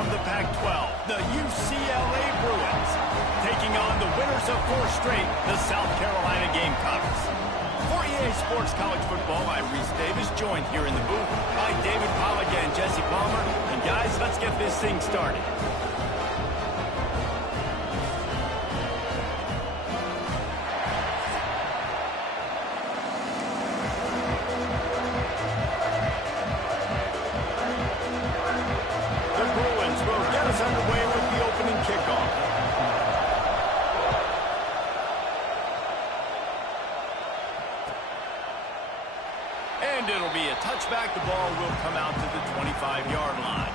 from the Pac-12, the UCLA Bruins, taking on the winners of 4 straight, the South Carolina Gamecocks. For EA Sports College Football, I'm Reese Davis, joined here in the booth by David Pollack and Jesse Palmer. And guys, let's get this thing started. Underway with the opening kickoff. And it'll be a touchback. The ball will come out to the 25-yard line.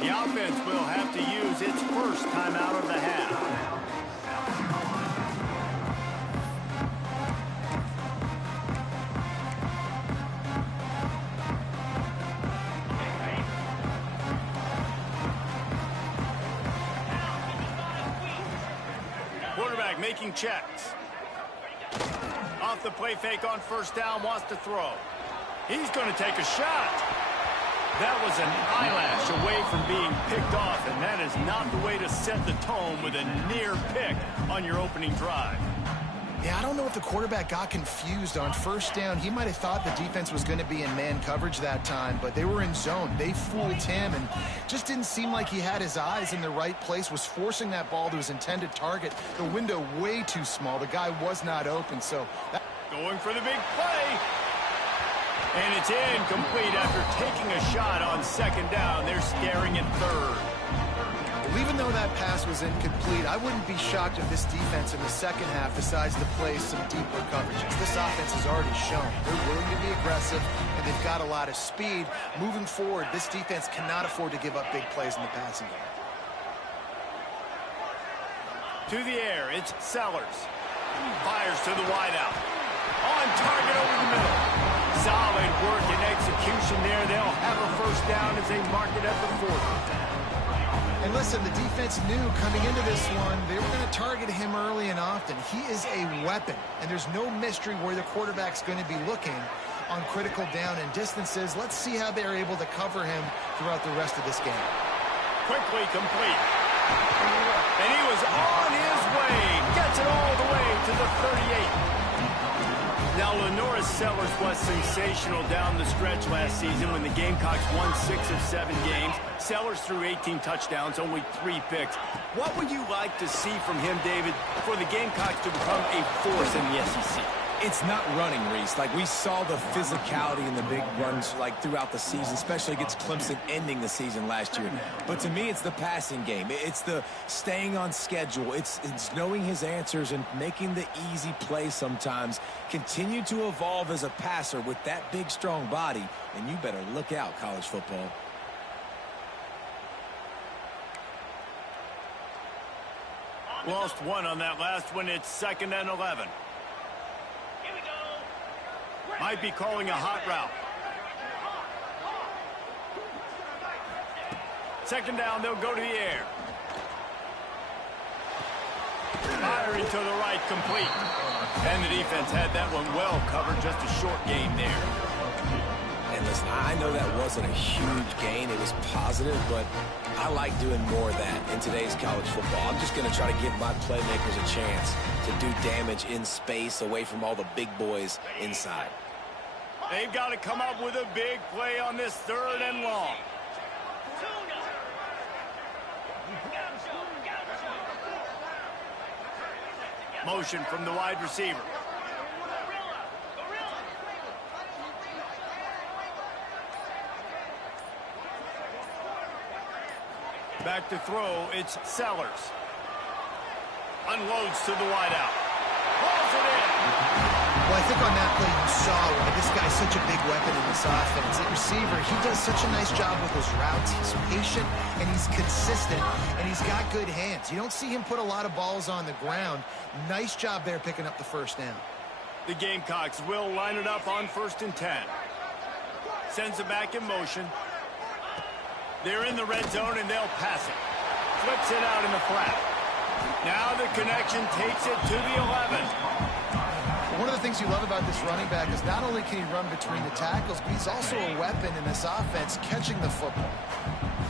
The offense will have to use its first timeout of the half. Quarterback making checks. Off the play fake on first down, wants to throw. He's going to take a shot. That was an eyelash away from being picked off, and that is not the way to set the tone with a near pick on your opening drive. Yeah, I don't know if the quarterback got confused on first down. He might have thought the defense was going to be in man coverage that time, but they were in zone. They fooled him, and just didn't seem like he had his eyes in the right place, was forcing that ball to his intended target. The window way too small. The guy was not open, so... Going for the big play. And it's incomplete after taking a shot on second down. They're staring at third. Well, even though that pass was incomplete, I wouldn't be shocked if this defense in the second half decides to play some deeper coverages. This offense has already shown they're willing to be aggressive, and they've got a lot of speed. Moving forward, this defense cannot afford to give up big plays in the passing game. To the air, it's Sellers. Fires to the wideout. On target over the middle. Solid work and execution there. They'll have a first down as they mark it at the 40. And listen, the defense knew coming into this one, they were going to target him early and often. He is a weapon, and there's no mystery where the quarterback's going to be looking on critical down and distances. Let's see how they're able to cover him throughout the rest of this game. Quickly complete. And he was on his way. Gets it all the way to the 38. Now, LaNorris Sellers was sensational down the stretch last season when the Gamecocks won 6 of 7 games. Sellers threw 18 touchdowns, only 3 picks. What would you like to see from him, David, for the Gamecocks to become a force in the SEC? It's not running, Reese. Like, we saw the physicality in the big runs, like, throughout the season, especially against Clemson ending the season last year. But to me, it's the passing game. It's the staying on schedule. It's knowing his answers and making the easy play sometimes. Continue to evolve as a passer with that big, strong body, and you better look out, college football. Lost one on that last one. It's 2nd and 11. Might be calling a hot route. Second down, they'll go to the air. Firing to the right, complete. And the defense had that one well covered, just a short gain there. And listen, I know that wasn't a huge gain. It was positive, but I like doing more of that in today's college football. I'm just going to try to give my playmakers a chance to do damage in space away from all the big boys inside. They've got to come up with a big play on this 3rd and long. Motion from the wide receiver. Back to throw, it's Sellers. Unloads to the wideout. Pulls it in. Well, I think on that play you saw why this guy's such a big weapon in this offense. At receiver, he does such a nice job with those routes. He's patient, and he's consistent, and he's got good hands. You don't see him put a lot of balls on the ground. Nice job there picking up the first down. The Gamecocks will line it up on 1st and 10. Sends it back in motion. They're in the red zone, and they'll pass it. Flips it out in the flat. Now the connection takes it to the 11. One of the things you love about this running back is not only can he run between the tackles, but he's also a weapon in this offense catching the football.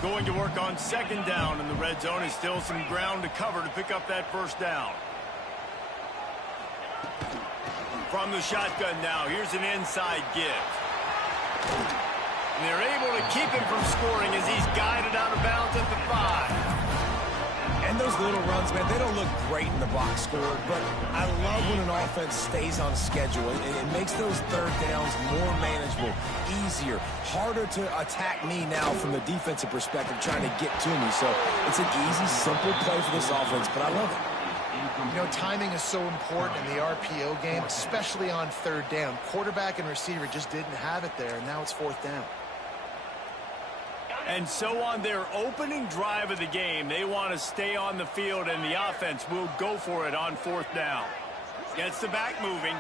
Going to work on 2nd down in the red zone, and still some ground to cover to pick up that 1st down. From the shotgun now, here's an inside give. And they're able to keep him from scoring as he's guided out of bounds at the 5. And those little runs, man, they don't look great in the box score, but I love when an offense stays on schedule. It makes those 3rd downs more manageable, easier, harder to attack me now from the defensive perspective trying to get to me. So it's an easy, simple play for this offense, but I love it. You know, timing is so important in the RPO game, especially on 3rd down. Quarterback and receiver just didn't have it there, and now it's 4th down. And so on their opening drive of the game, they want to stay on the field, and the offense will go for it on 4th down. Gets the back moving.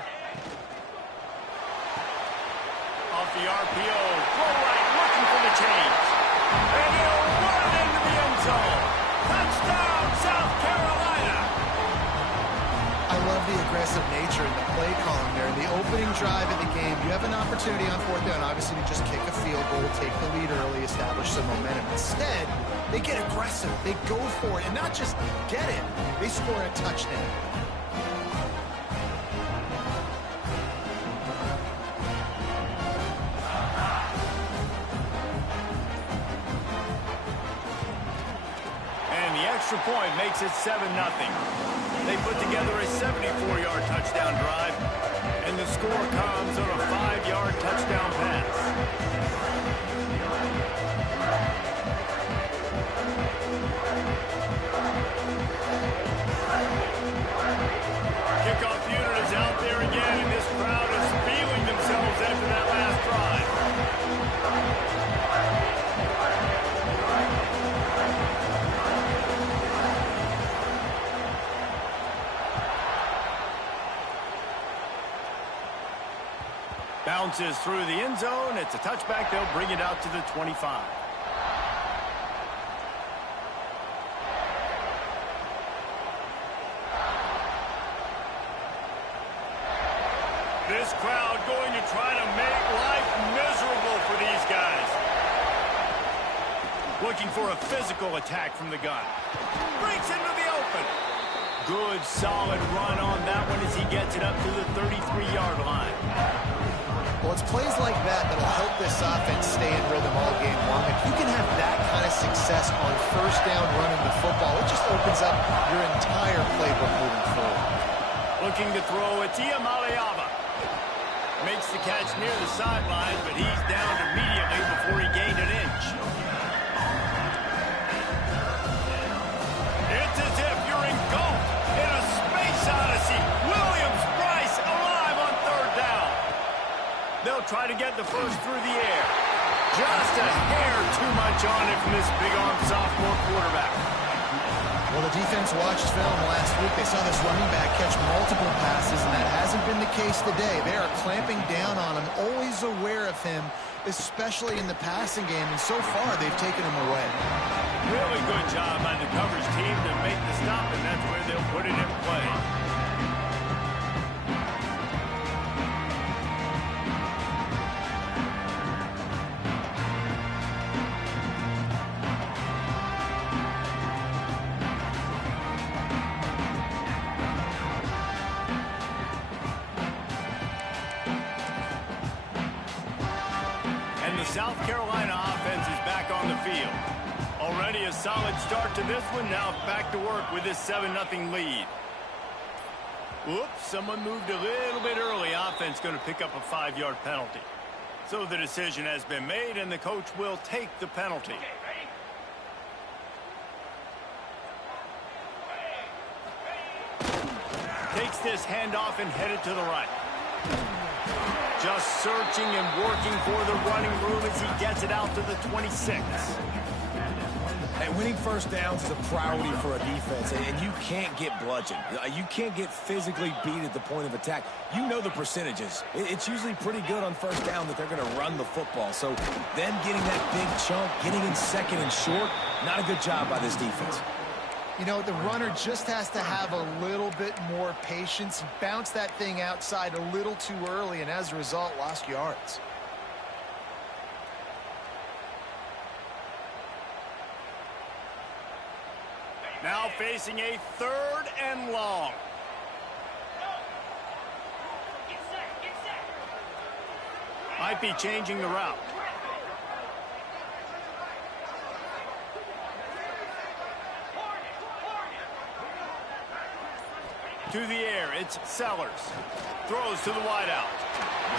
Off the RPO, throw right, looking for the change. And he'll run it into the end zone. Touchdown, South Carolina! I love the aggressive nature in the play calling there. In the opening drive of the game, you have an opportunity on 4th down, obviously, to just kick a field goal, take the lead early, establish some momentum. Instead, they get aggressive. They go for it, and not just get it, they score a touchdown. And the extra point makes it 7-0. They put together a 74-yard touchdown drive, and the score comes on a 5-yard touchdown pass. Kickoff unit is out there again, and this crowd is feeling themselves after that last drive. Bounces through the end zone. It's a touchback. They'll bring it out to the 25. This crowd going to try to make life miserable for these guys. Looking for a physical attack from the gun. Breaks into the open. Good, solid run on that one as he gets it up to the 33-yard line. Well, it's plays like that that'll help this offense stay in rhythm all game long. If you can have that kind of success on 1st down running the football, it just opens up your entire playbook moving forward. Looking to throw, it's Iamaleava. Makes the catch near the sideline, but he's down immediately before he gained an inch. It's as if you're engulfed in a space odyssey. Williams-Brice alive on 3rd down. They'll try to get the first through the air. Just a hair too much on it from this big-arm sophomore quarterback. Well, the defense watched film last week. They saw this running back catch multiple passes, and that hasn't been the case today. They are clamping down on him, always aware of him, especially in the passing game, and so far they've taken him away. Really good job by the coverage team to make the stop, and that's where they'll put it in play. South Carolina offense is back on the field. Already a solid start to this one. Now back to work with this 7-0 lead. Whoops, someone moved a little bit early. Offense going to pick up a 5-yard penalty. So the decision has been made, and the coach will take the penalty. Takes this handoff and headed to the right. Just searching and working for the running room as he gets it out to the 26. And winning first downs is a priority for a defense, and you can't get bludgeoned. You can't get physically beat at the point of attack. You know the percentages. It's usually pretty good on first down that they're going to run the football. So then getting that big chunk, getting in second and short, not a good job by this defense. You know, the runner just has to have a little bit more patience. Bounce that thing outside a little too early, and as a result, lost yards. Now facing a 3rd and long. Might be changing the route. To the air, it's Sellers. Throws to the wideout.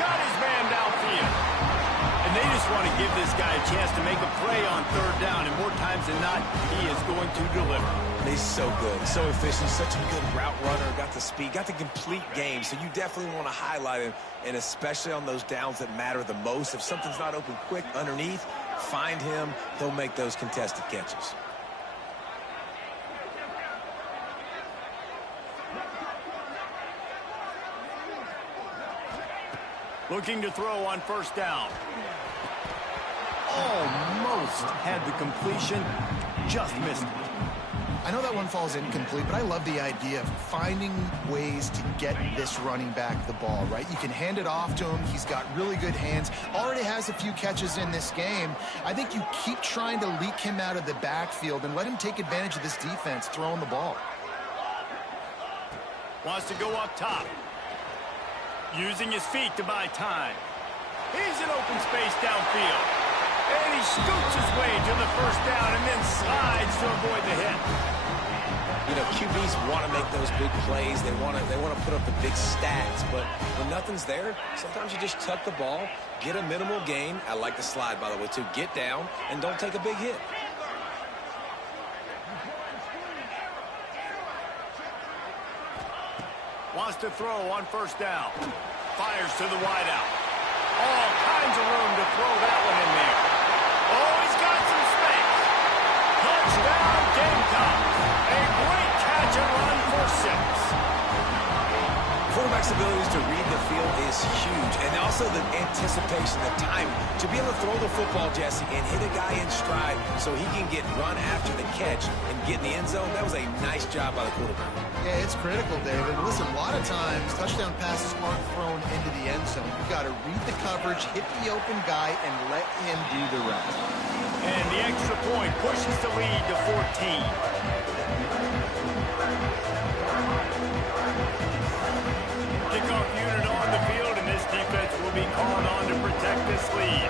Got his man downfield. And they just want to give this guy a chance to make a play on 3rd down, and more times than not, he is going to deliver. He's so good, so efficient, such a good route runner, got the speed, got the complete game, so you definitely want to highlight him, and especially on those downs that matter the most. If something's not open quick underneath, find him, he'll make those contested catches. Looking to throw on 1st down. Almost had the completion, just missed it. I know that one falls incomplete, but I love the idea of finding ways to get this running back the ball, right? You can hand it off to him. He's got really good hands. Already has a few catches in this game. I think you keep trying to leak him out of the backfield and let him take advantage of this defense throwing the ball. Wants to go up top. Using his feet to buy time. He's in open space downfield. And he scoots his way to the 1st down and then slides to avoid the hit. You know, QBs want to make those big plays. They want to put up the big stats. But when nothing's there, sometimes you just tuck the ball, get a minimal gain. I like the slide, by the way, too. Get down and don't take a big hit. Wants to throw on 1st down. Fires to the wideout. All kinds of room to throw that one in there. Oh, he's got some space. Touchdown, Gamecocks. A great catch and run for 6. Quarterback's abilities to read the field is huge. And also the anticipation, the time to be able to throw the football, Jesse, and hit a guy in stride so he can get run after the catch and get in the end zone. That was a nice job by the quarterback. Yeah, it's critical, David. Listen, a lot of times touchdown passes aren't thrown into the end zone. You've got to read the coverage, hit the open guy, and let him do the rest. And the extra point pushes the lead to 14. Kickoff unit on the field, and this defense will be called on to protect this lead.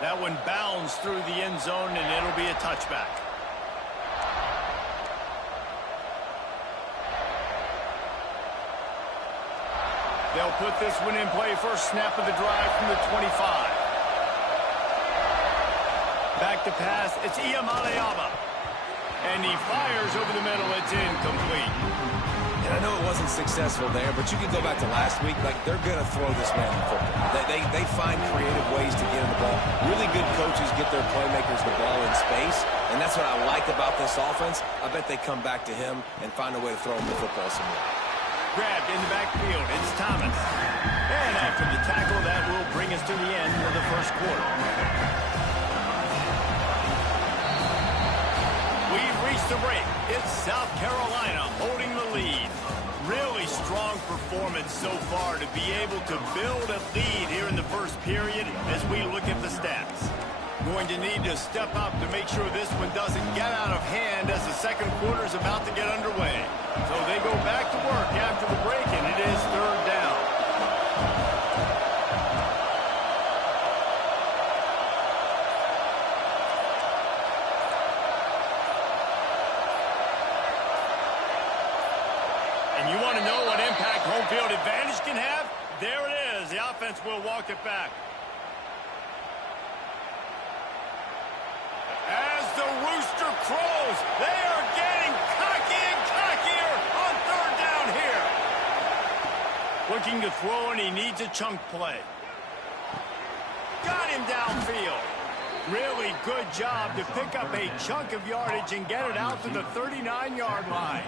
That one bounds through the end zone, and it'll be a touchback. They'll put this one in play first snap of the drive from the 25. Back to pass, it's Iamaleava. And he fires over the middle, it's incomplete. And I know it wasn't successful there, but you can go back to last week. Like, they're going to throw this man the football. They find creative ways to get him the ball. Really good coaches get their playmakers the ball in space, and that's what I like about this offense. I bet they come back to him and find a way to throw him the football somewhere. Grabbed in the backfield, it's Thomas. And after the tackle, that will bring us to the end of the 1st quarter. We've reached the break. It's South Carolina holding the lead. Really strong performance so far to be able to build a lead here in the 1st period as we look at the stats. Going to need to step up to make sure this one doesn't get out of hand as the 2nd quarter is about to get underway. So they go back to work after the break, and it is 3rd down. And you want to know what impact home field advantage can have? There it is. The offense will walk it back. As the rooster crows, they are getting cocky and cockier on 3rd down here. Looking to throw, and he needs a chunk play. Got him downfield. Really good job to pick up a chunk of yardage and get it out to the 39-yard line.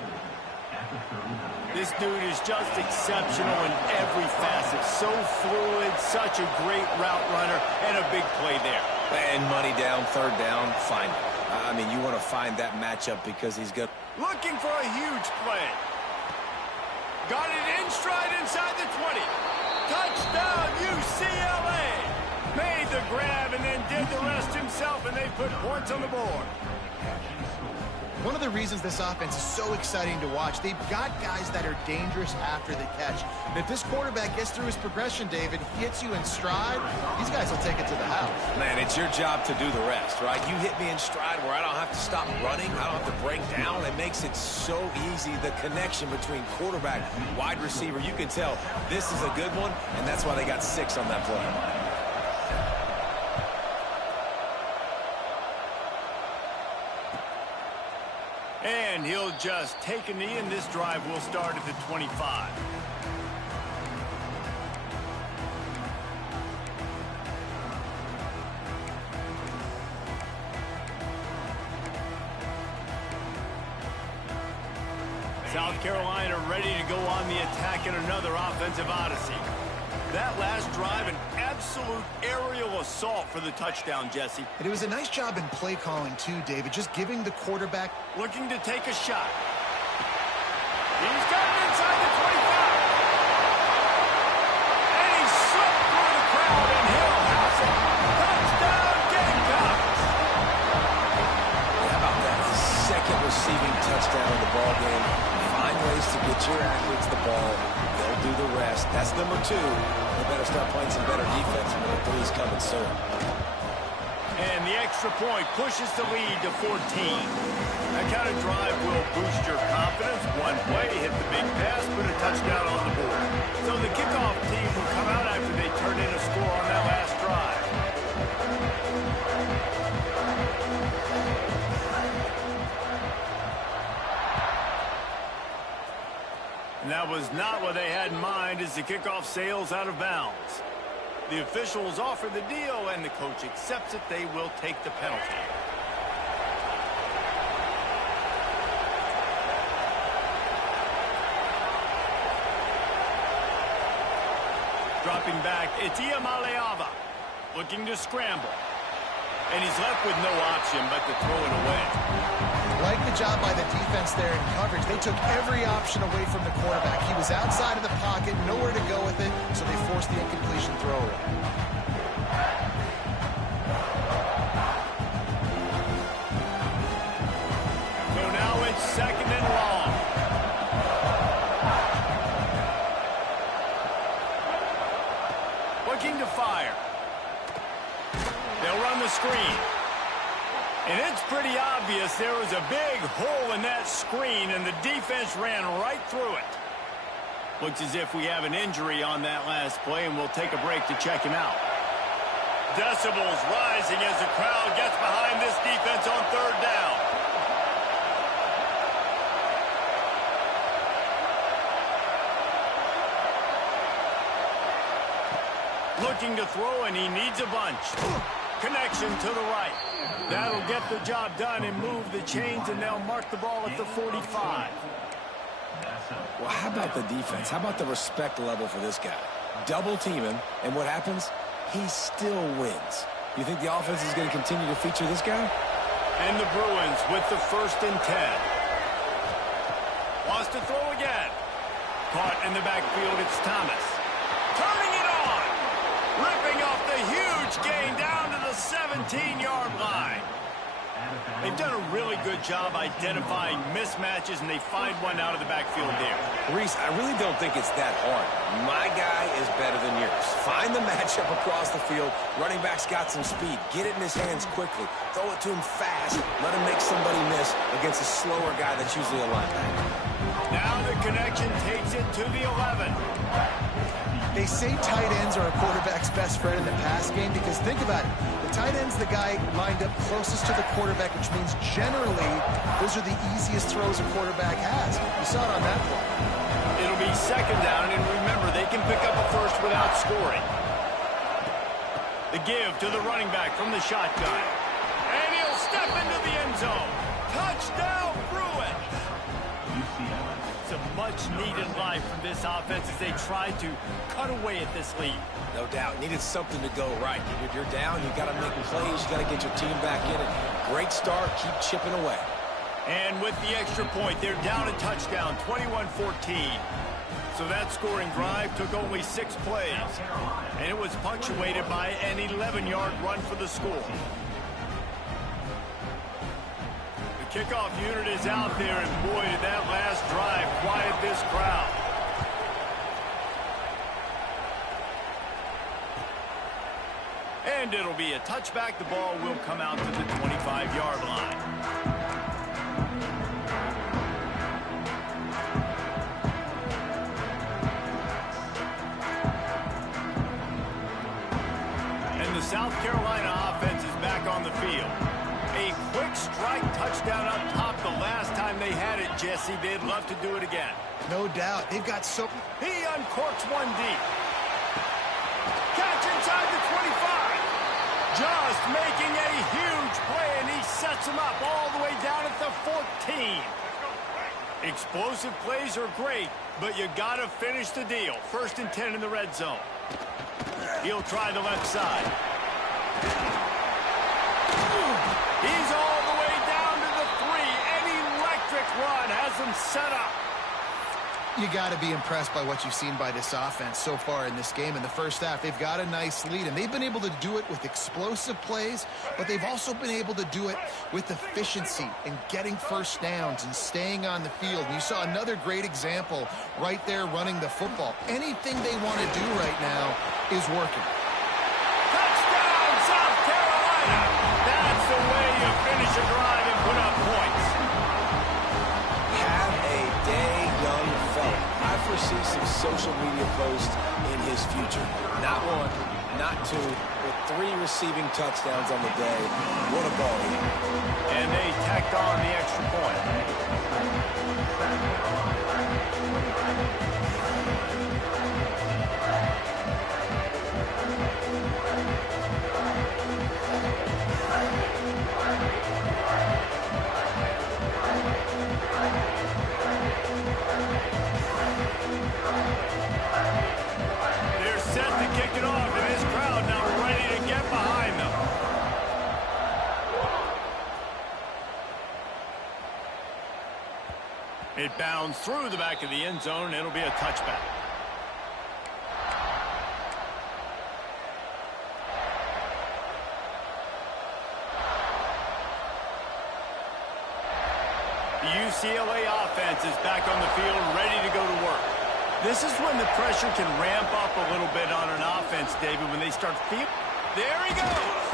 This dude is just exceptional in every facet. So fluid, such a great route runner, and a big play there. And money down, third down, find it. I mean, you want to find that matchup because he's good. Looking for a huge play. Got it in stride inside the 20. Touchdown, UCLA. Made the grab and then did the rest himself, and they put points on the board. One of the reasons this offense is so exciting to watch, they've got guys that are dangerous after the catch. And if this quarterback gets through his progression, David, hits you in stride, these guys will take it to the house. Man, it's your job to do the rest, right? You hit me in stride where I don't have to stop running. I don't have to break down. It makes it so easy, the connection between quarterback, wide receiver. You can tell this is a good one, and that's why they got 6 on that play. And he'll just take a knee, and this drive will start at the 25. South Carolina ready to go on the attack in another offensive odyssey. That last drive, an absolute aerial assault for the touchdown, Jesse. And it was a nice job in play calling, too, David, just giving the quarterback. Looking to take a shot. He's got it inside the 25. And he slipped through the crowd, and he'll house it. Touchdown, Gamecocks. How about that? The second receiving touchdown of the ball game. Find ways to get your athletes the ball. They'll do the rest. That's number 2. They better start playing some better defense. Number 3 is coming soon. And the extra point pushes the lead to 14. That kind of drive will boost your confidence. One play, hit the big pass, put a touchdown on the board. So the kickoff team will come out after they turn in a score on that last drive. And that was not what they had in mind as the kickoff sails out of bounds. The officials offer the deal, and the coach accepts it. They will take the penalty. Dropping back, it's Iamaleava looking to scramble. And he's left with no option but to throw it away. Like the job by the defense there in coverage. They took every option away from the quarterback. He was outside of the pocket, nowhere to go with it, so they forced the incompletion throw away. So now it's 2nd and long. Looking to fire. They'll run the screen. And it's pretty obvious there was a big hole in that screen, and the defense ran right through it. Looks as if we have an injury on that last play, and we'll take a break to check him out. Decibels rising as the crowd gets behind this defense on 3rd down. Looking to throw, and he needs a bunch. Connection to the right. That'll get the job done and move the chains, and they'll mark the ball at the 45. Well, how about the defense? How about the respect level for this guy? Double team him, and what happens? He still wins. You think the offense is going to continue to feature this guy? And the Bruins with the 1st and 10. Wants to throw again. Caught in the backfield, it's Thomas. Turning it on. Ripping off the huge gain down to the 17-yard line. They've done a really good job identifying mismatches, and they find one out of the backfield there. Reese, I really don't think it's that hard. My guy is better than yours. Find the matchup across the field. Running back's got some speed. Get it in his hands quickly. Throw it to him fast. Let him make somebody miss against a slower guy that's usually a linebacker. Now the connection takes it to the 11. They say tight ends are a quarterback's best friend in the pass game because think about it. The tight end's the guy lined up closest to the quarterback, which means generally those are the easiest throws a quarterback has. You saw it on that play. It'll be 2nd down, and remember, they can pick up a first without scoring. The give to the running back from the shotgun. And he'll step into the end zone. Touchdown, Bruins! It's a much-needed life from this offense as they try to cut away at this lead. No doubt. Needed something to go right. If you're down, you got to make plays. You got to get your team back in it. Great start. Keep chipping away. And with the extra point, they're down a touchdown, 21-14. So that scoring drive took only 6 plays. And it was punctuated by an 11-yard run for the score. The kickoff unit is out there, and boy, did that last drive quiet this crowd. And it'll be a touchback. The ball will come out to the 25-yard line. And the South Carolina offense is back on the field. A quick strike touchdown up top the last time they had it, Jesse. They'd love to do it again. No doubt. They've got so... He uncorks one deep. Catch inside the 25. Just making a huge play, and he sets him up all the way down at the 14. Explosive plays are great, but you got to finish the deal. 1st and 10 in the red zone. He'll try the left side. He's all the way down to the 3. An electric run has him set up. You got to be impressed by what you've seen by this offense so far in this game. In the first half, they've got a nice lead, and they've been able to do it with explosive plays, but they've also been able to do it with efficiency and getting first downs and staying on the field. And you saw another great example right there running the football. Anything they want to do right now is working. Touchdown, South Carolina! That's the way you finish a drive and put up points. Have a day, young fella. I foresee some social media posts in his future. Not 1, not 2, but 3 receiving touchdowns on the day. What a ball game. And they tacked on the extra point. They're set to kick it off, and this crowd now ready to get behind them. It bounds through the back of the end zone, and it'll be a touchback. The UCLA offense is back on the field, ready to go to work. This is when the pressure can ramp up a little bit on an offense, David, when they start feeling. There he goes.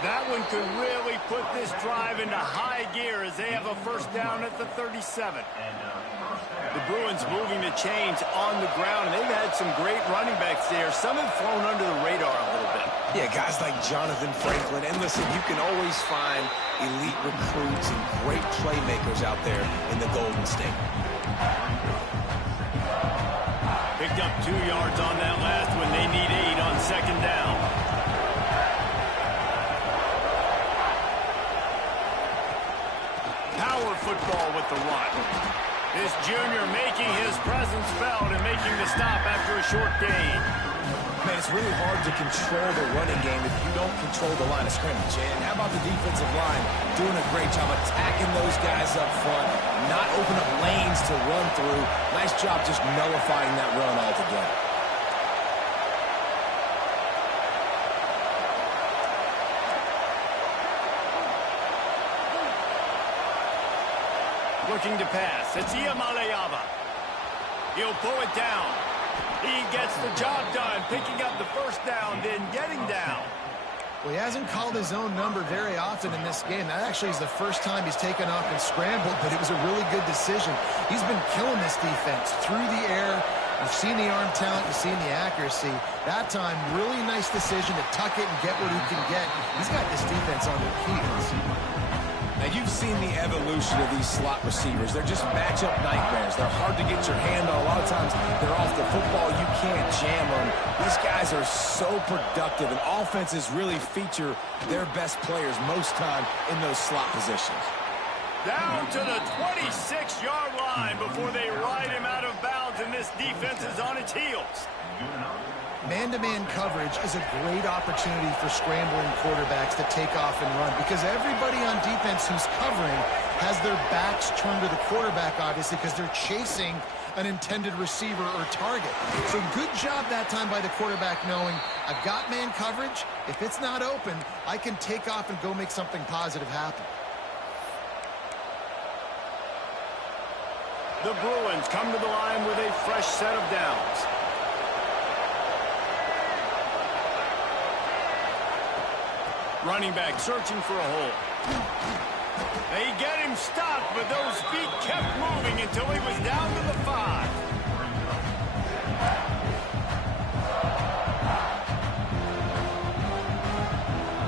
That one could really put this drive into high gear as they have a first down at the 37. The Bruins moving the chains on the ground, and they've had some great running backs there. Some have flown under the radar a little bit. Yeah, guys like Jonathan Franklin. And listen, you can always find elite recruits and great playmakers out there in the Golden State. Picked up 2 yards on that last one. They need 8 on 2nd down. Power football with the run. This junior making his presence felt and making the stop after a short gain. Man, it's really hard to control the running game if you don't control the line of scrimmage. And how about the defensive line doing a great job attacking those guys up front, not open up lanes to run through. Nice job just nullifying that run altogether. Looking to pass. It's Iamaleava. He'll pull it down. He gets the job done, picking up the first down, then getting down. Well, he hasn't called his own number very often in this game. That actually is the first time he's taken off and scrambled, but it was a really good decision. He's been killing this defense through the air. You've seen the arm talent, you've seen the accuracy. That time, really nice decision to tuck it and get what he can get. He's got this defense on their heels. Now, you've seen the evolution of these slot receivers. They're just matchup nightmares. They're hard to get your hand on. A lot of times, they're off the football. You can't jam them. These guys are so productive, and offenses really feature their best players most time in those slot positions. Down to the 26-yard line before they ride him out of bounds, and this defense is on its heels. Man-to-man coverage is a great opportunity for scrambling quarterbacks to take off and run because everybody on defense who's covering has their backs turned to the quarterback, obviously, because they're chasing an intended receiver or target. So good job that time by the quarterback knowing I've got man coverage. If it's not open, I can take off and go make something positive happen. The Bruins come to the line with a fresh set of downs. Running back searching for a hole. They get him stopped, but those feet kept moving until he was down to the 5.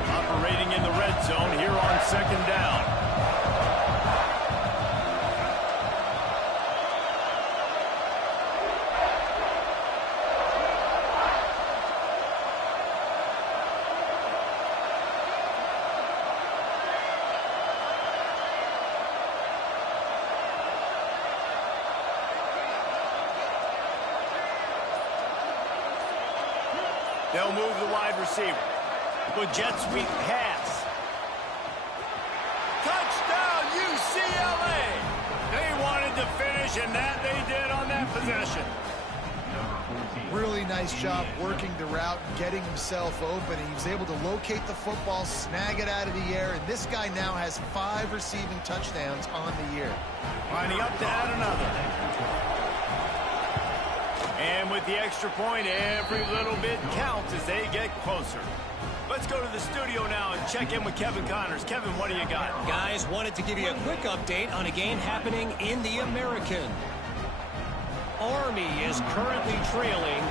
Operating in the red zone here on 2nd down. They'll move the wide receiver. With jet sweep pass. Touchdown, UCLA! They wanted to finish, and that they did on that possession. Really nice job working the route, getting himself open. He was able to locate the football, snag it out of the air, and this guy now has 5 receiving touchdowns on the year. Lining up to add another. And with the extra point, every little bit counts as they get closer. Let's go to the studio now and check in with Kevin Connors. Kevin, what do you got? Guys, wanted to give you a quick update on a game happening in the American. Army is currently trailing,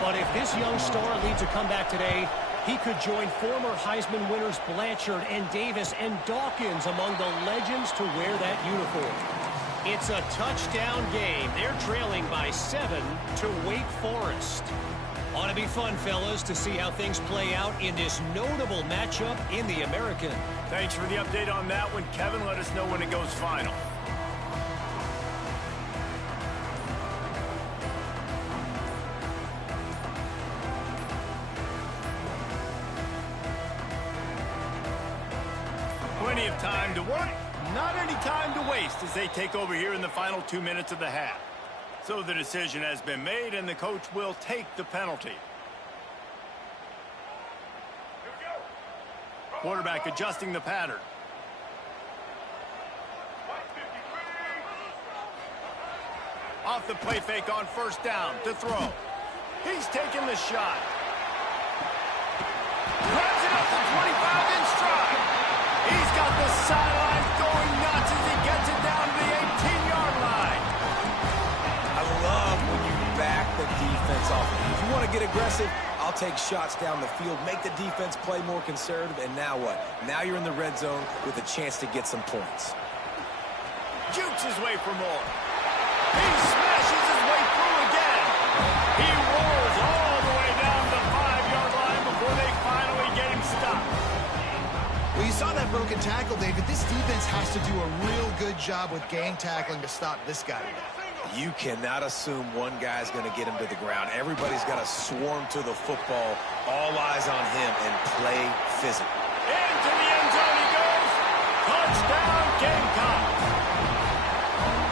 but if this young star leads a comeback today, he could join former Heisman winners Blanchard and Davis and Dawkins among the legends to wear that uniform. It's a touchdown game. They're trailing by 7 to Wake Forest. Ought to be fun, fellas, to see how things play out in this notable matchup in the American. Thanks for the update on that one, Kevin. Let us know when it goes final. Plenty of time to work. Not any time to waste as they take over here in the final 2 minutes of the half. So the decision has been made, and the coach will take the penalty. Quarterback adjusting the pattern. Off the play fake on 1st down to throw. He's taking the shot. Grabs it up to 25 in stride. He's got the sidelines going nuts as he gets it down to the 18-yard line. I love when you back the defense off. If you want to get aggressive, I'll take shots down the field, make the defense play more conservative, and now what? Now you're in the red zone with a chance to get some points. Jukes his way for more. He smashes his way through again. He roars all the way down the 5-yard line before they finally get him stopped. Well, you saw that broken tackle, David. This defense has to do a real good job with gang tackling to stop this guy today. You cannot assume one guy's going to get him to the ground. Everybody's got to swarm to the football, all eyes on him, and play physical. Into the end zone he goes. Touchdown, Gamecocks.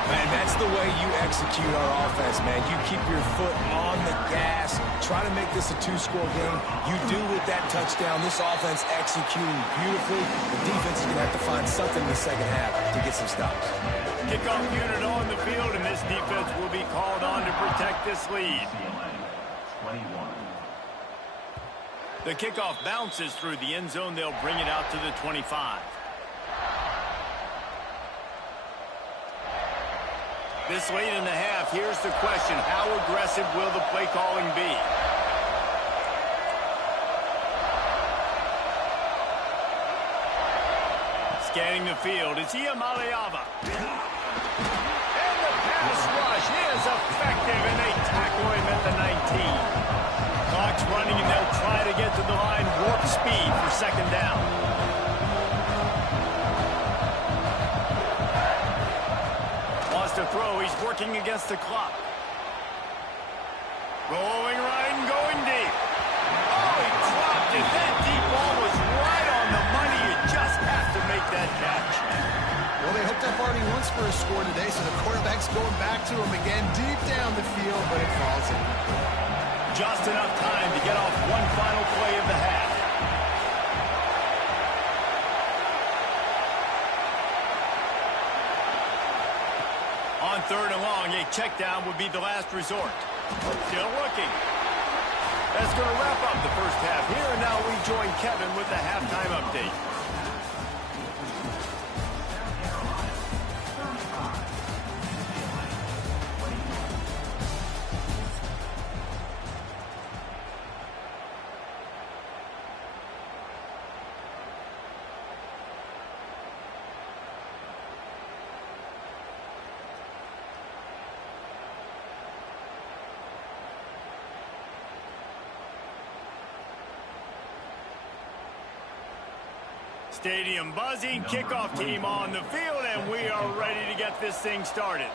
Man, that's the way you execute our offense, man. You keep your foot on the gas. Try to make this a 2-score game. You do with that touchdown. This offense executing beautifully. The defense is going to have to find something in the second half to get some stops. Kickoff unit on the field, and this defense will be called on to protect this lead. The kickoff bounces through the end zone. They'll bring it out to the 25. This late in the half, here's the question. How aggressive will the play calling be? Scanning the field, it's Iamaleava. And the pass rush is effective, and they tackle him at the 19. Clock's running, and they'll try to get to the line warp speed for second down. Wants to throw. He's working against the clock. Rolling right and going deep. Oh, he dropped it. That deep ball was right on the money. You just have to make that catch. Well, they hooked up Artie once for a score today, so the quarterback's going back to him again deep down the field, but it falls in. Just enough time to get off one final play of the half. On third and long, a check down would be the last resort. Still looking. That's going to wrap up the first half here, and now we join Kevin with the halftime update. Stadium buzzing, kickoff team on the field, and we are ready to get this thing started.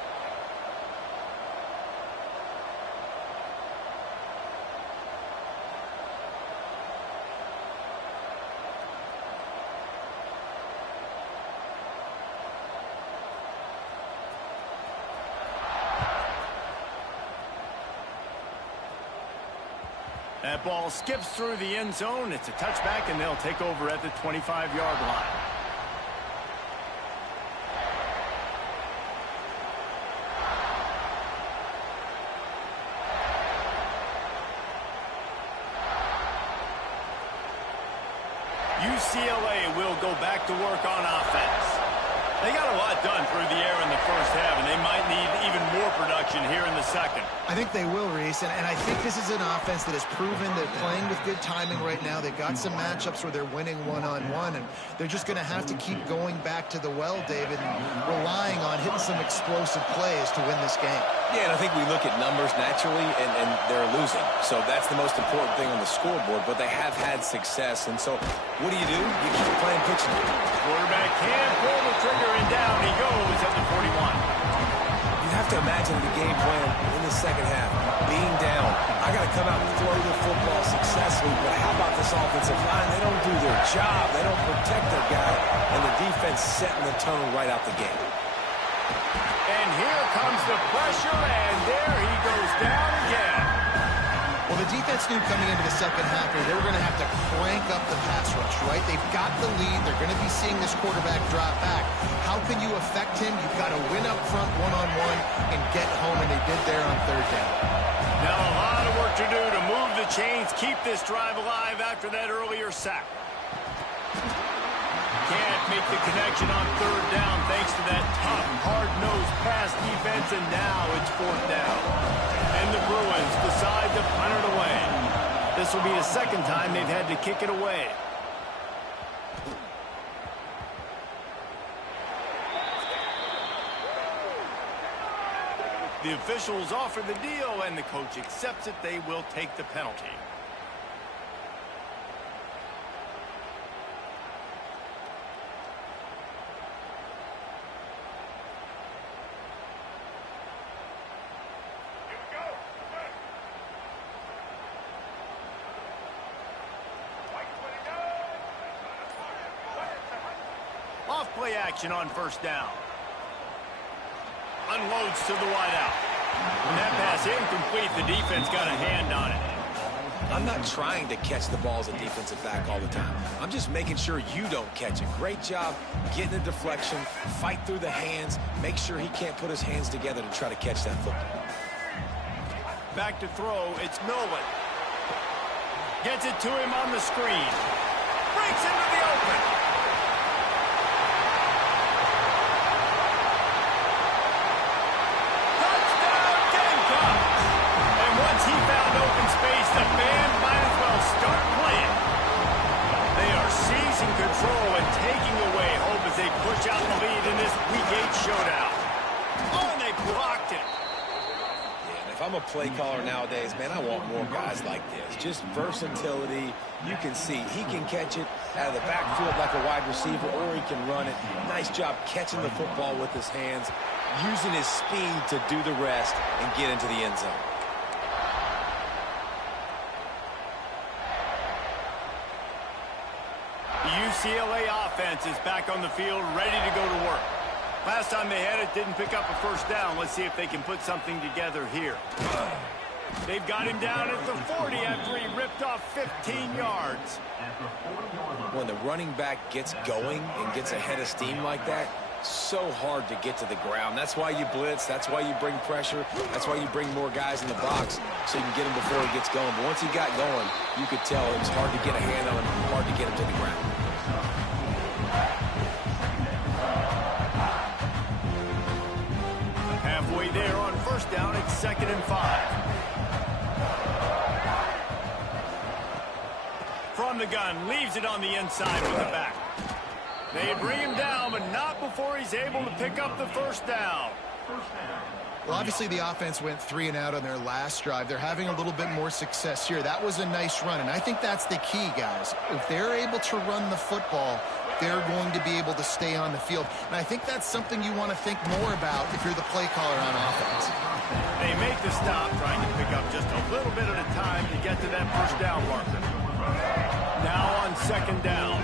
That ball skips through the end zone. It's a touchback, and they'll take over at the 25-yard line. UCLA will go back to work on offense. They got a lot done through the air in the first half, and they might need even more production here in the second. I think they will, Reese, and I think this is an offense that has proven they're playing with good timing right now. They've got some matchups where they're winning one-on-one, and they're just going to have to keep going back to the well, David, and relying on hitting some explosive plays to win this game. Yeah, and I think we look at numbers naturally, and they're losing. So that's the most important thing on the scoreboard, but they have had success. And so what do? You keep playing pitching. Quarterback can pull the trigger, and down he goes at the 41. You have to imagine the game plan in the second half. Being down, I got to come out and throw the football successfully, but how about this offensive line? They don't do their job. They don't protect their guy, and the defense setting the tone right out the gate. And here comes the pressure, and there he goes down again. Well, the defense knew coming into the second half here they were going to have to crank up the pass rush, right? They've got the lead. They're going to be seeing this quarterback drop back. How can you affect him? You've got to win up front one-on-one and get home, and they did there on third down. Now a lot of work to do to move the chains, keep this drive alive after that earlier sack. Can't make the connection on third down thanks to that tough, hard-nosed pass defense, and now it's fourth down. And the Bruins decide to punt it away. This will be the second time they've had to kick it away. The officials offer the deal, and the coach accepts it. They will take the penalty. Off-play action on first down. Unloads to the wideout. When that pass incomplete, the defense got a hand on it. I'm not trying to catch the ball as a defensive back all the time. I'm just making sure you don't catch it. Great job getting a deflection, fight through the hands, make sure he can't put his hands together to try to catch that football. Back to throw, it's Nolan. Gets it to him on the screen. Breaks into the open. He found open space. The band might as well start playing. They are seizing control and taking away hope as they play caller nowadays, man, I want more guys like this. Just versatility. You can see he can catch it out of the backfield like a wide receiver, or he can run it. Nice job catching the football with his hands, using his speed to do the rest and get into the end zone. The UCLA offense is back on the field, ready to go to work. Last time they had it, didn't pick up a first down. Let's see if they can put something together here. They've got him down at the 40 after he ripped off 15 yards. When the running back gets going and gets ahead of steam like that, so hard to get to the ground. That's why you blitz. That's why you bring pressure. That's why you bring more guys in the box so you can get him before he gets going. But once he got going, you could tell it was hard to get a hand on him, hard to get him to the ground. Halfway there on first down, it's 2nd and 5. From the gun, leaves it on the inside with the back. They bring him down, but not before he's able to pick up the first down. Well, obviously the offense went 3 and out on their last drive. They're having a little bit more success here. That was a nice run, and I think that's the key, guys. If they're able to run the football, they're going to be able to stay on the field. And I think that's something you want to think more about if you're the play caller on offense. They make the stop, trying to pick up just a little bit at a time to get to that first down marker. Now on 2nd down.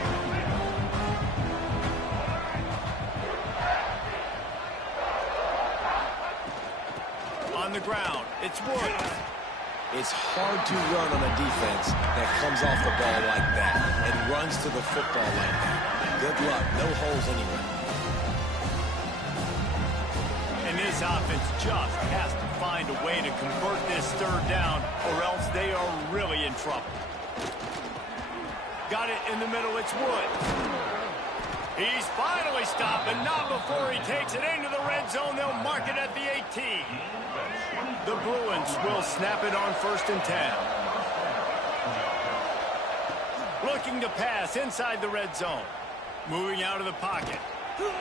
On the ground, it's Woods. It's hard to run on a defense that comes off the ball like that and runs to the football like that. Good luck. No holes anywhere. And this offense just has to find a way to convert this 3rd down, or else they are really in trouble. Got it in the middle, it's Woods. He's finally stopped, and not before he takes it into the red zone. They'll mark it at the 18. The Bruins will snap it on 1st and 10. Looking to pass inside the red zone. Moving out of the pocket.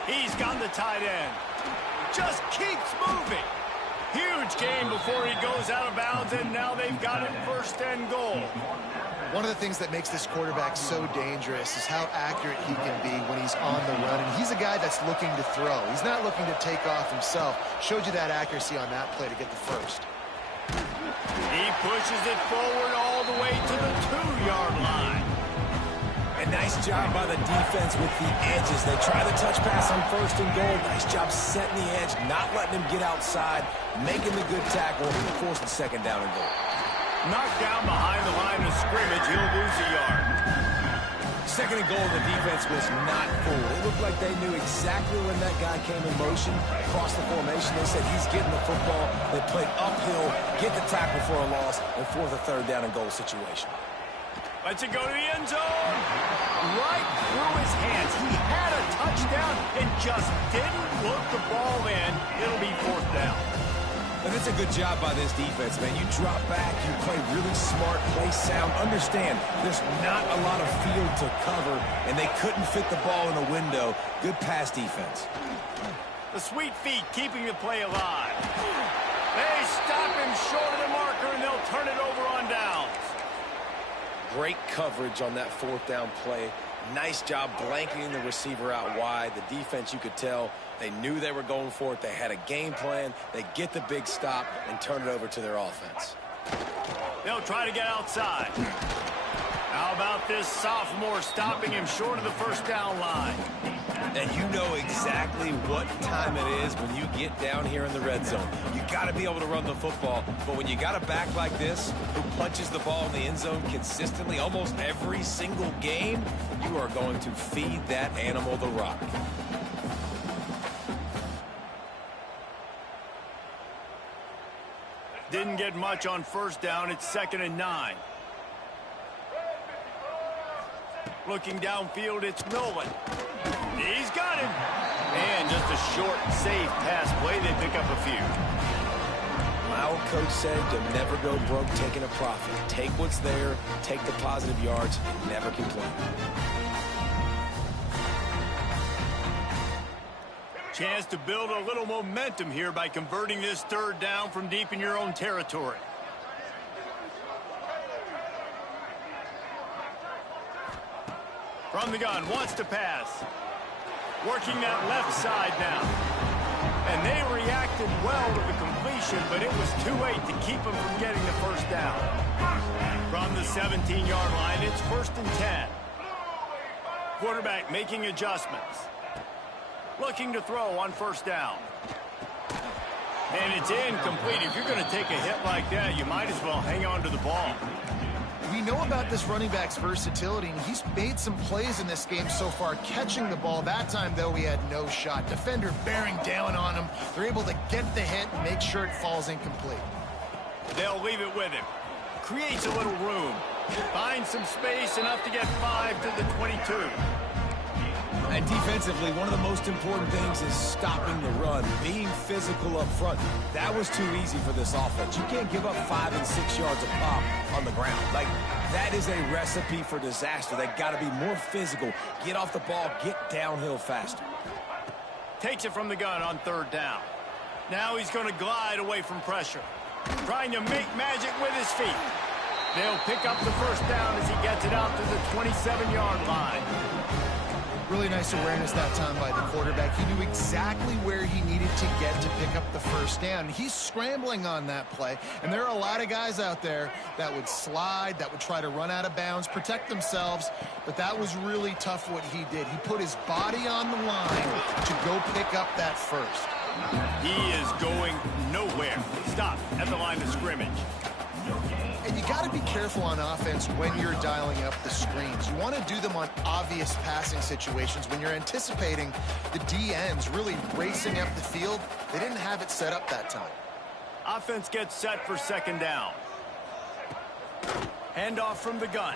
He's got the tight end. Just keeps moving. Huge gain before he goes out of bounds, and now they've got it 1st and goal. One of the things that makes this quarterback so dangerous is how accurate he can be when he's on the run. And he's a guy that's looking to throw. He's not looking to take off himself. Showed you that accuracy on that play to get the first. He pushes it forward all the way to the 2-yard line. A nice job by the defense with the edges. They try the touch pass on 1st and goal. Nice job setting the edge, not letting him get outside, making the good tackle, forcing 2nd down and goal. Knocked down behind the line of scrimmage, he'll lose a yard. 2nd and goal, the defense was not fooled. It looked like they knew exactly when that guy came in motion, across the formation. They said he's getting the football. They played uphill, get the tackle for a loss, and force a 3rd down and goal situation. Lets it go to the end zone. Right through his hands. He had a touchdown and just didn't look the ball in. It'll be 4th down. And it's a good job by this defense, man. You drop back, you play really smart, play sound. Understand, there's not a lot of field to cover, and they couldn't fit the ball in a window. Good pass defense. The sweet feet keeping the play alive. They stop him short of the marker, and they'll turn it over on downs. Great coverage on that 4th down play. Nice job blanketing the receiver out wide. The defense, you could tell, they knew they were going for it. They had a game plan. They get the big stop and turn it over to their offense. They'll try to get outside. How about this sophomore stopping him short of the 1st down line? And you know exactly what time it is when you get down here in the red zone. You got to be able to run the football, but when you got a back like this who punches the ball in the end zone consistently almost every single game, you are going to feed that animal the rock. Didn't get much on 1st down. It's 2nd and 9. Looking downfield, it's Nolan. He's got him. And just a short, safe pass play. They pick up a few. My old coach said you'll never go broke taking a profit. Take what's there, take the positive yards, and never complain. Chance to build a little momentum here by converting this third down from deep in your own territory. From the gun, wants to pass. Working that left side now. And they reacted well to the completion, but it was too late to keep them from getting the first down. From the 17-yard line, it's 1st and 10. Quarterback making adjustments. Looking to throw on 1st down. And it's incomplete. If you're going to take a hit like that, you might as well hang on to the ball. We know about this running back's versatility, and he's made some plays in this game so far, catching the ball. That time, though, he had no shot. Defender bearing down on him. They're able to get the hit and make sure it falls incomplete. They'll leave it with him. Creates a little room. Finds some space, enough to get 5 to the 22. And defensively, one of the most important things is stopping the run, being physical up front. That was too easy for this offense. You can't give up 5 and 6 yards of pop on the ground. Like, that is a recipe for disaster. They got to be more physical, get off the ball, get downhill faster. Takes it from the gun on 3rd down. Now he's going to glide away from pressure. Trying to make magic with his feet. They'll pick up the 1st down as he gets it out to the 27-yard line. Really nice awareness that time by the quarterback. He knew exactly where he needed to get to pick up the 1st down. He's scrambling on that play, and there are a lot of guys out there that would slide, that would try to run out of bounds, protect themselves, but that was really tough what he did. He put his body on the line to go pick up that 1st. He is going nowhere. Stop at the line of scrimmage. And you got to be careful on offense when you're dialing up the screens. You want to do them on obvious passing situations. When you're anticipating the DNs really racing up the field, they didn't have it set up that time. Offense gets set for 2nd down. Handoff from the gun.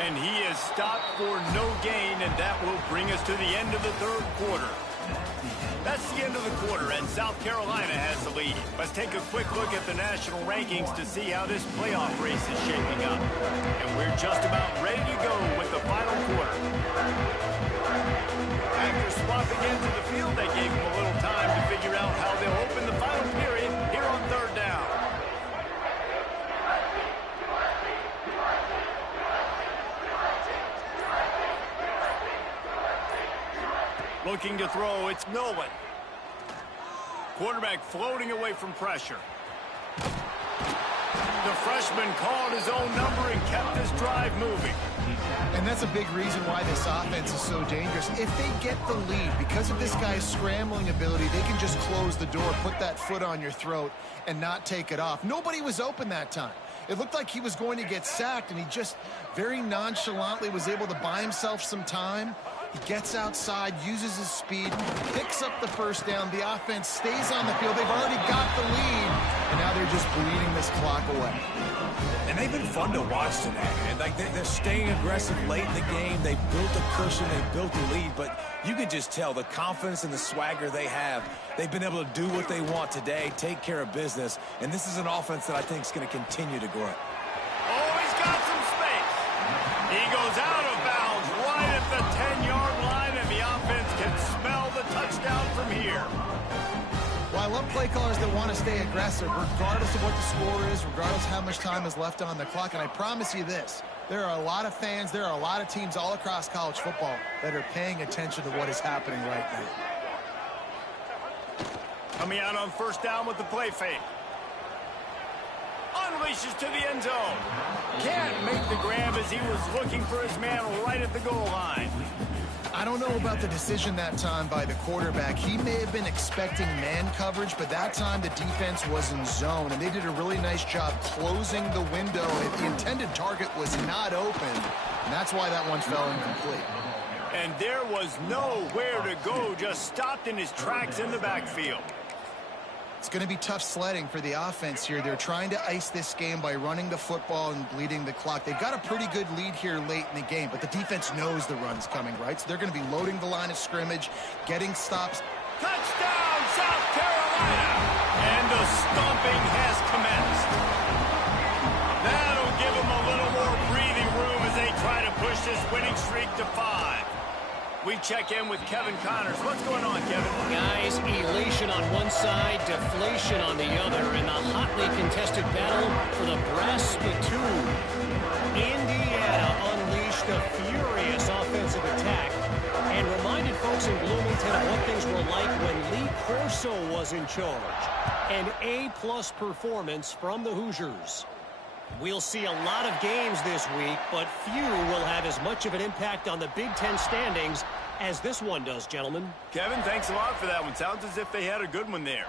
And he is stopped for no gain, and that will bring us to the end of the 3rd quarter. That's the end of the quarter, and South Carolina has the lead. Let's take a quick look at the national rankings to see how this playoff race is shaping up. And we're just about ready to go with the final quarter. After swapping into the field, they gave them a little time to figure out how they'll open the final period here on 3rd down. Looking to throw, it's Nolan. Quarterback floating away from pressure. The freshman called his own number and kept this drive moving. And that's a big reason why this offense is so dangerous. If they get the lead, because of this guy's scrambling ability, they can just close the door, put that foot on your throat, and not take it off. Nobody was open that time. It looked like he was going to get sacked, and he just very nonchalantly was able to buy himself some time. He gets outside, uses his speed, picks up the 1st down. The offense stays on the field. They've already got the lead, and now they're just bleeding this clock away. And they've been fun to watch today. And like they're staying aggressive late in the game. They built a cushion. They built a lead. But you can just tell the confidence and the swagger they have. They've been able to do what they want today, take care of business. And this is an offense that I think is going to continue to grow. Oh, he's got some space. He goes out of bounds right at the 10-yard line, and the offense can smell the touchdown from here. Well, I love play callers that want to stay aggressive, regardless of what the score is, regardless of how much time is left on the clock. And I promise you this, there are a lot of fans, there are a lot of teams all across college football that are paying attention to what is happening right now. Coming out on 1st down with the play fake. Unleashes to the end zone. Can't make the grab as he was looking for his man right at the goal line. I don't know about the decision that time by the quarterback. He may have been expecting man coverage, but that time the defense was in zone, and they did a really nice job closing the window. The intended target was not open, and that's why that one fell incomplete. And there was nowhere to go, just stopped in his tracks in the backfield. It's going to be tough sledding for the offense here. They're trying to ice this game by running the football and bleeding the clock. They've got a pretty good lead here late in the game, but the defense knows the run's coming, right? So they're going to be loading the line of scrimmage, getting stops. Touchdown, South Carolina! And the stomping has commenced. That'll give them a little more breathing room as they try to push this winning streak to 5. We check in with Kevin Connors. What's going on, Kevin? Guys, elation on one side, deflation on the other, in the hotly contested battle for the brass spittoon. Indiana unleashed a furious offensive attack and reminded folks in Bloomington of what things were like when Lee Corso was in charge. An A-plus performance from the Hoosiers. We'll see a lot of games this week, but few will have as much of an impact on the Big Ten standings as this one does, gentlemen. Kevin, thanks a lot for that one. Sounds as if they had a good one there.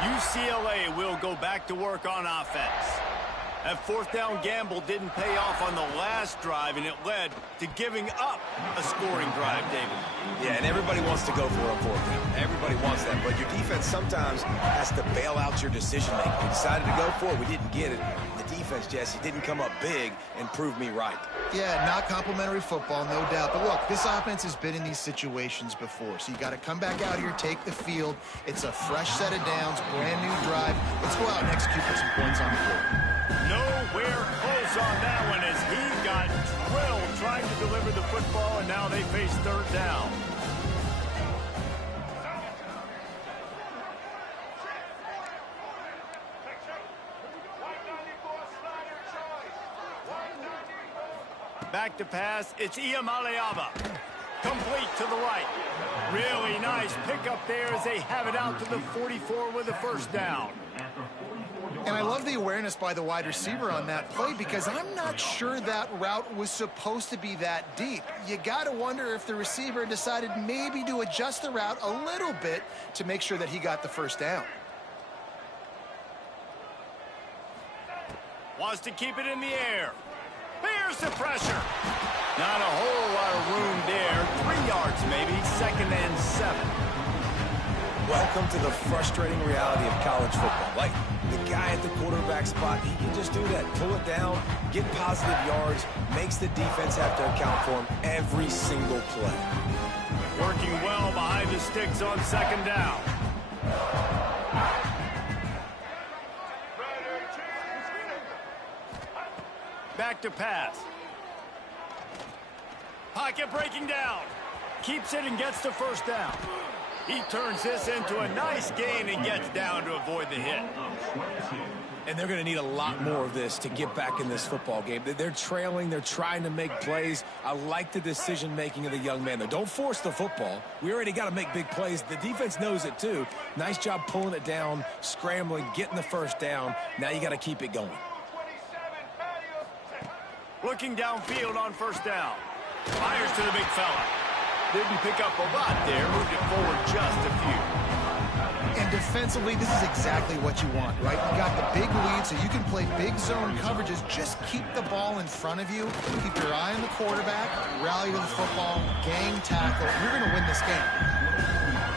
UCLA will go back to work on offense. That fourth down gamble didn't pay off on the last drive, and it led to giving up a scoring drive, David. Yeah, and everybody wants to go for it on fourth down. Everybody wants that, but your defense sometimes has to bail out your decision-making. We decided to go for it. We didn't get it. The defense, Jesse, didn't come up big and prove me right. Yeah, not complimentary football, no doubt. But look, this offense has been in these situations before, so you got to come back out here, take the field. It's a fresh set of downs, brand new drive. Let's go out and execute for some points on the board. Nowhere close on that one as he got drilled trying to deliver the football, and now they face third down. Back to pass, it's Iamaleava. Complete to the right. Really nice pickup there as they have it out to the 44 with a first down. And I love the awareness by the wide receiver on that play because I'm not sure that route was supposed to be that deep. You got to wonder if the receiver decided maybe to adjust the route a little bit to make sure that he got the first down. Wants to keep it in the air. Here's the pressure. Not a whole lot of room there. 3 yards maybe, 2nd and 7. Welcome to the frustrating reality of college football. Like, the guy at the quarterback spot, he can just do that. Pull it down, get positive yards, makes the defense have to account for him every single play. Working well behind the sticks on 2nd down. Back to pass. Pocket breaking down. Keeps it and gets the first down. He turns this into a nice gain and gets down to avoid the hit. And they're going to need a lot more of this to get back in this football game. They're trailing. They're trying to make plays. I like the decision-making of the young man, though. Don't force the football. We already got to make big plays. The defense knows it, too. Nice job pulling it down, scrambling, getting the first down. Now you got to keep it going. Looking downfield on first down. Fires to the big fella. Didn't pick up a lot there. Moved it forward just a few. And defensively, this is exactly what you want, right? You got the big lead, so you can play big zone coverages. Just keep the ball in front of you. Keep your eye on the quarterback. Rally to the football. Gang tackle. You're going to win this game.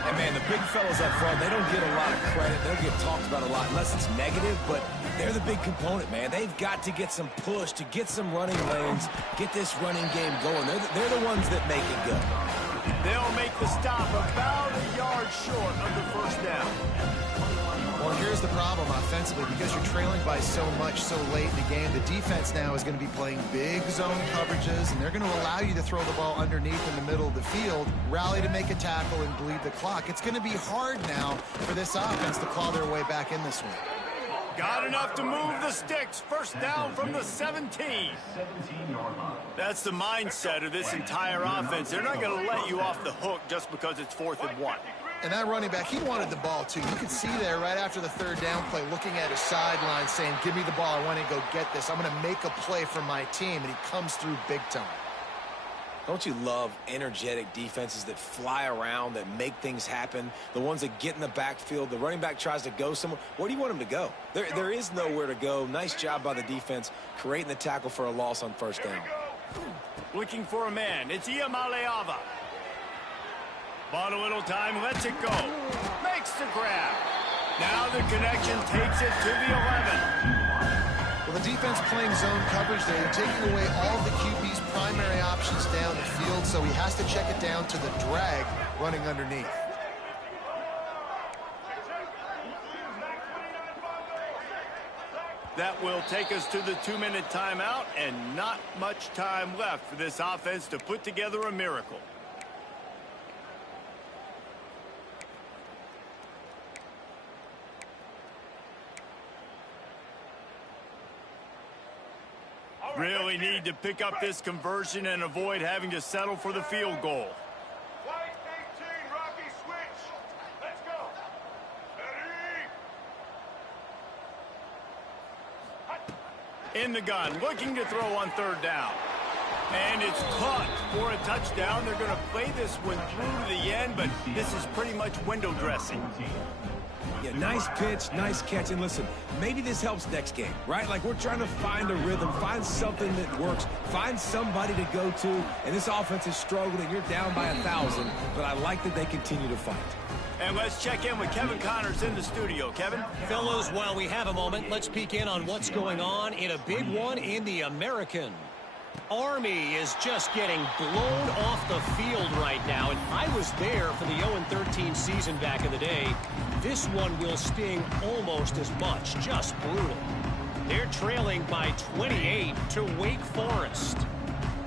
And, man, the big fellas up front, they don't get a lot of credit. They don't get talked about a lot unless it's negative, but they're the big component, man. They've got to get some push, to get some running lanes, get this running game going. They're the ones that make it go. They'll make the stop about a yard short of the first down. Well, here's the problem offensively. Because you're trailing by so much so late in the game, the defense now is going to be playing big zone coverages, and they're going to allow you to throw the ball underneath in the middle of the field, rally to make a tackle, and bleed the clock. It's going to be hard now for this offense to claw their way back in this one. Got enough to move the sticks. First down from the 17. That's the mindset of this entire offense. They're not going to let you off the hook just because it's 4th and 1. And that running back, he wanted the ball, too. You could see there right after the third down play, looking at his sideline, saying, give me the ball. I want to go get this. I'm going to make a play for my team. And he comes through big time. Don't you love energetic defenses that fly around, that make things happen? The ones that get in the backfield, the running back tries to go somewhere. Where do you want him to go? There is nowhere to go. Nice job by the defense, creating the tackle for a loss on first down. Looking for a man. It's Iamaleava. Bought a little time, lets it go. Makes the grab. Now the connection takes it to the 11. Well, the defense playing zone coverage there. They're taking away all of the QB's primary options down the field, so he has to check it down to the drag running underneath. That will take us to the 2-minute timeout, and not much time left for this offense to put together a miracle. Really need to pick up this conversion and avoid having to settle for the field goal. White 18, Rocky, switch. Let's go. Ready? In the gun, looking to throw on 3rd down. And it's caught for a touchdown. They're going to play this one through to the end, but this is pretty much window dressing. Yeah, nice pitch, nice catch. And listen, maybe this helps next game, right? Like, we're trying to find a rhythm, find something that works, find somebody to go to. And this offense is struggling. You're down by 1,000, but I like that they continue to fight. And let's check in with Kevin Connors in the studio. Kevin? Fellows, while we have a moment, let's peek in on what's going on in a big one in the American. Army is just getting blown off the field right now, and I was there for the 0-13 season back in the day. This one will sting almost as much, just brutal. They're trailing by 28 to Wake Forest.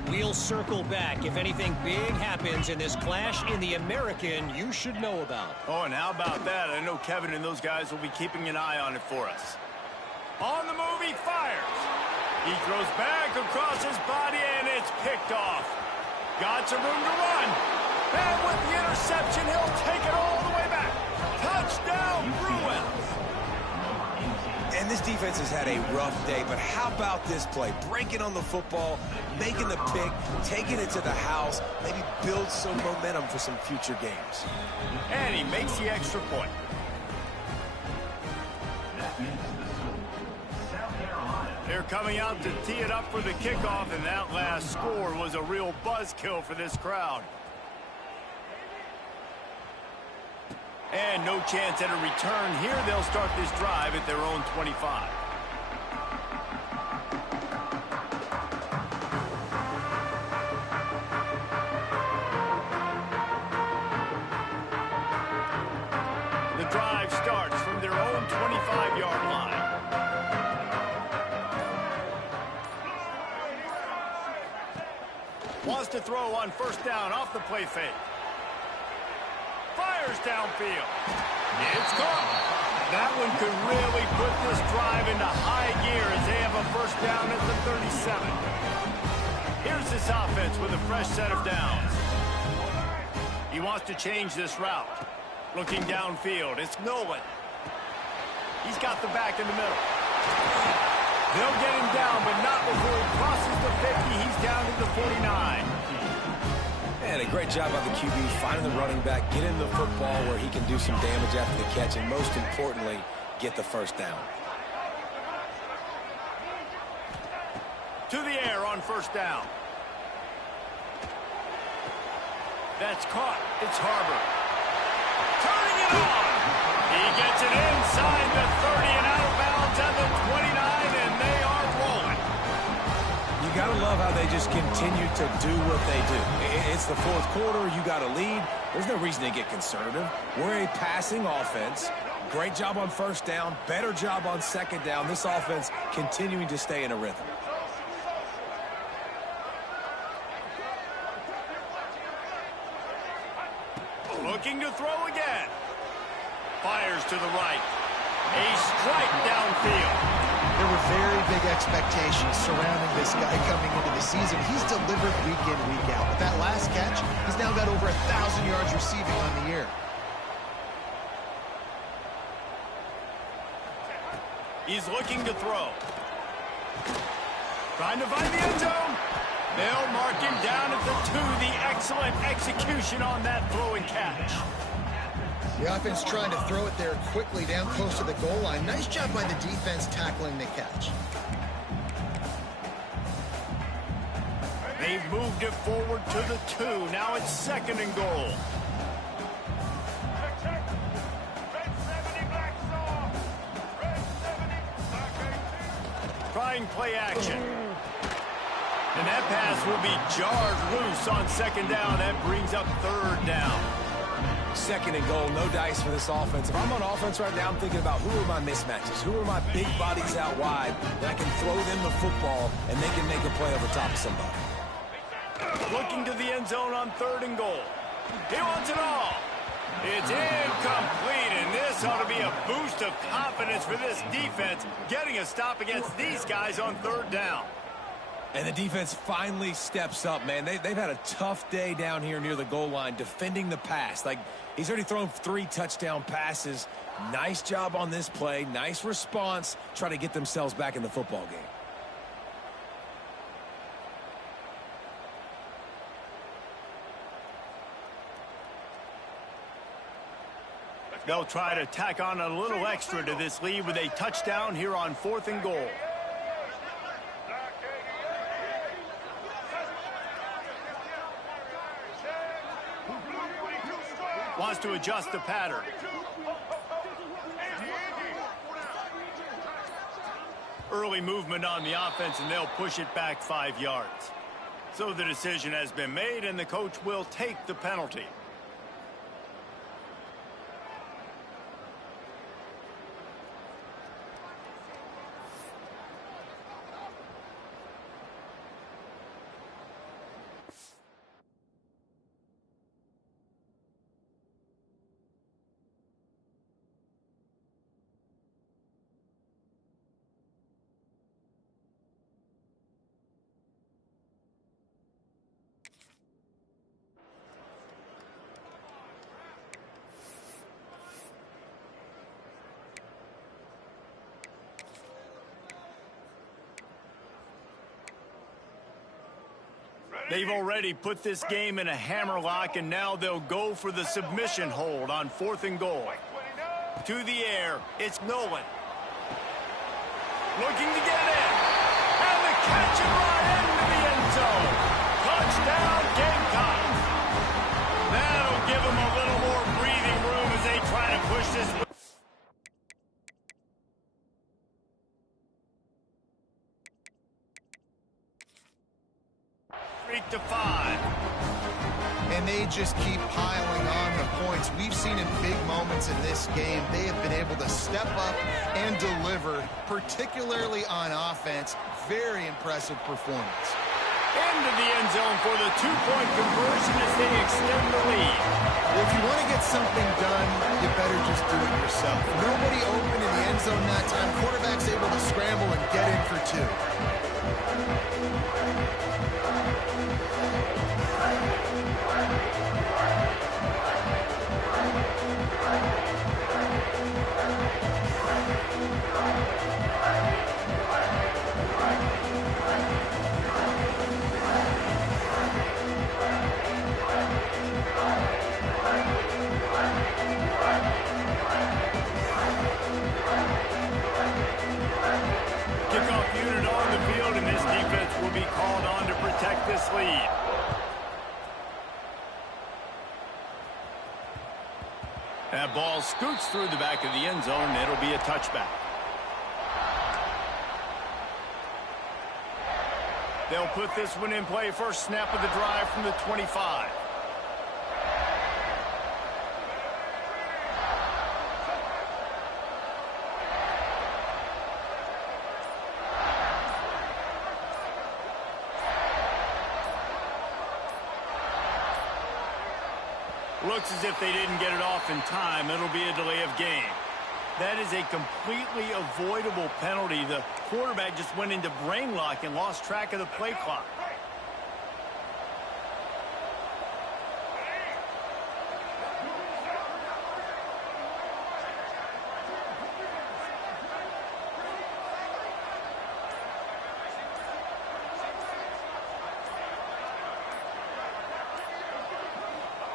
We'll circle back if anything big happens in this clash in the American you should know about. Oh, and how about that? I know Kevin and those guys will be keeping an eye on it for us. On the move, he fires. He throws back across his body, and it's picked off. Got some room to run. And with the interception, he'll take it all the way back. Touchdown, Bruins. And this defense has had a rough day, but how about this play? Breaking on the football, making the pick, taking it to the house, maybe build some momentum for some future games. And he makes the extra point. They're coming out to tee it up for the kickoff, and that last score was a real buzzkill for this crowd. And no chance at a return here. They'll start this drive at their own 25. The drive starts from their own 25-yard line. Wants to throw on 1st down off the play fake. Fires downfield. It's caught. That one could really put this drive into high gear as they have a 1st down at the 37. Here's this offense with a fresh set of downs. He wants to change this route. Looking downfield, it's Nolan. He's got the back in the middle. They'll get him down, but not before he crosses the 50. He's down to the 49. And a great job by the QB finding the running back, get him the football where he can do some damage after the catch, and most importantly, get the 1st down. To the air on 1st down. That's caught. It's Harbor. Turning it on. He gets it inside the 30 and out of bounds at the 29, and they are rolling. You got to love how they just continue to do what they do. It's the 4th quarter. You got a lead. There's no reason to get conservative. We're a passing offense. Great job on 1st down. Better job on 2nd down. This offense continuing to stay in a rhythm. Looking to throw again. Fires to the right. A strike downfield. There were very big expectations surrounding this guy coming into the season. He's delivered week in, week out. With that last catch, he's now got over 1,000 yards receiving on the year. He's looking to throw. Trying to find the end zone. They'll mark him down at the 2. The excellent execution on that throw and catch. The offense trying to throw it there quickly down close to the goal line. Nice job by the defense tackling the catch. They've moved it forward to the 2. Now it's 2nd and goal. Check. Red 70, black saw. Red 70, black 18. Trying play action. And that pass will be jarred loose on 2nd down. That brings up 3rd down. Second and goal, no dice for this offense. If I'm on offense right now, I'm thinking about who are my mismatches, who are my big bodies out wide that I can throw them the football and they can make a play over top of somebody. Looking to the end zone on 3rd and goal. He wants it all. It's incomplete, and this ought to be a boost of confidence for this defense, getting a stop against these guys on 3rd down. And the defense finally steps up, man. They've had a tough day down here near the goal line defending the pass. Like, he's already thrown 3 touchdown passes. Nice job on this play. Nice response. Try to get themselves back in the football game. They'll try to tack on a little extra to this lead with a touchdown here on 4th and goal. Wants to adjust the pattern. Early movement on the offense, and they'll push it back 5 yards. So the decision has been made, and the coach will take the penalty. They've already put this game in a hammerlock, and now they'll go for the submission hold on 4th and goal. To the air, it's Nolan. Looking to get in. And the catch and run into the end zone. Touchdown, Gamecocks. That'll give them a little more breathing room as they try to push this. 3-5. And they just keep piling on the points. We've seen in big moments in this game, they have been able to step up and deliver, particularly on offense. Very impressive performance. Into the end zone for the 2-point conversion as they extend the lead. If you want to get something done, you better just do it yourself. Nobody open in the end zone that time. Quarterback's able to scramble and get in for 2. Kickoff unit on the field, and this defense will be called on to protect this lead. That ball scoots through the back of the end zone, and it'll be a touchback. They'll put this one in play. First snap of the drive from the 25. Looks as if they didn't get it off in time. It'll be a delay of game. That is a completely avoidable penalty. The quarterback just went into brain lock and lost track of the play clock.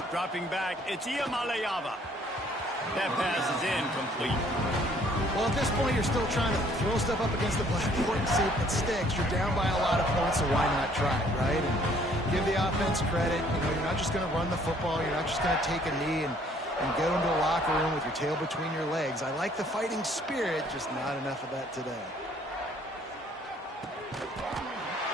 Dropping back, it's Iamaleava. That pass is incomplete. Well, at this point, you're still trying to throw stuff up against the blackboard and see if it sticks. You're down by a lot of points, so why not try, right? And give the offense credit. You know, you're not just going to run the football. You're not just going to take a knee and go into the locker room with your tail between your legs. I like the fighting spirit, just not enough of that today.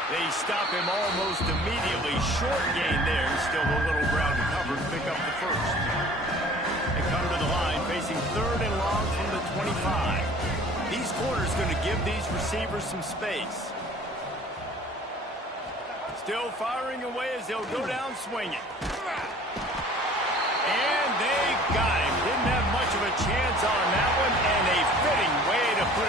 They stop him almost immediately. Short gain there. Still a little ground to cover. Pick up the first. Coming to the line, facing 3rd and long from the 25. These corners going to give these receivers some space. Still firing away as they'll go down swinging.